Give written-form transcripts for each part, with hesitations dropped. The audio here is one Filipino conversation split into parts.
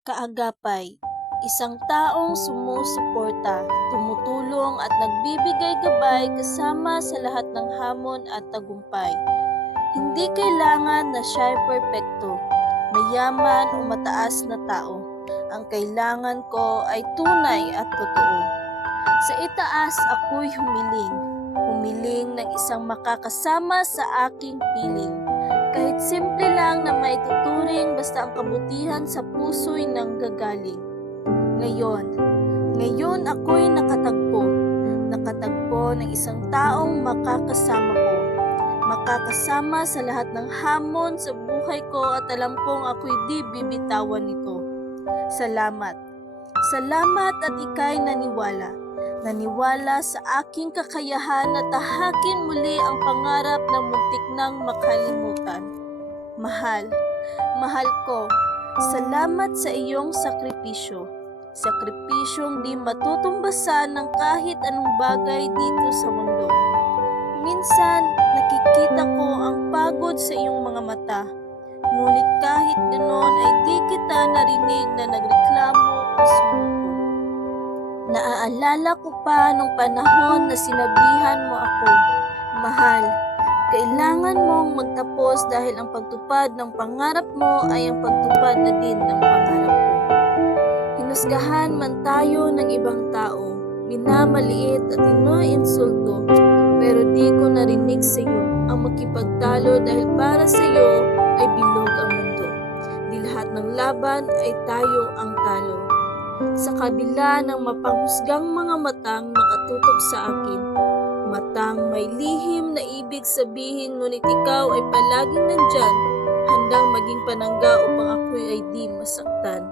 Kaagapay, isang taong sumusuporta, tumutulong at nagbibigay gabay kasama sa lahat ng hamon at tagumpay. Hindi kailangan na siya'y perpekto, mayaman o mataas na tao. Ang kailangan ko ay tunay at totoo. Sa itaas ako'y humiling ng isang makakasama sa aking piling. Kahit simple lang na maituturing basta ang kabutihan sa puso'y nanggagaling. Ngayon ako'y nakatagpo ng isang taong makakasama ko. Makakasama sa lahat ng hamon sa buhay ko at alam kong ako'y di bibitawan nito. Salamat at ika'y naniwala sa aking kakayahan na tahakin muli ang pangarap na muntik nang makalimutan. Mahal ko, salamat sa iyong sakripisyong di matutumbasan ng kahit anong bagay dito sa mundo. Minsan, nakikita ko ang pagod sa iyong mga mata, ngunit kahit ganoon ay di kita narinig na nagreklamo o sumuko. Naaalala ko pa nung panahon na sinabihan mo ako, mahal, kailangan mong magtapos dahil ang pagtupad ng pangarap mo ay ang pagtupad na din ng pangarap ko. Hinusgahan man tayo ng ibang tao, minamaliit at inoinsulto, pero di ko narinig sa iyo ang makipagtalo dahil para sa iyo ay bilog ang mundo. Di lahat ng laban ay tayo ang talo. Sa kabila ng mapanghusgang mga matang nakatutok sa akin, matang may lihim na ibig sabihin ngunit ikaw ay palaging nandyan, handang maging panangga upang ako'y ay di masaktan.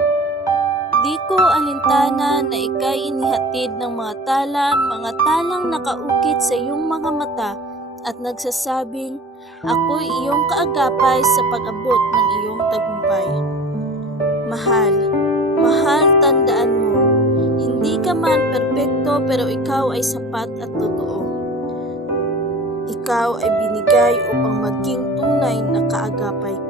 Di ko alintana na ika'y inihatid ng mga talang nakaukit sa iyong mga mata at nagsasabing, ako'y iyong kaagapay sa pag-abot ng iyong tagumpay. Mahal, tandaan mo, hindi ka man perpekto pero ikaw ay sapat at totoo. Ikaw ay binigay upang maging tunay na kaagapay ko.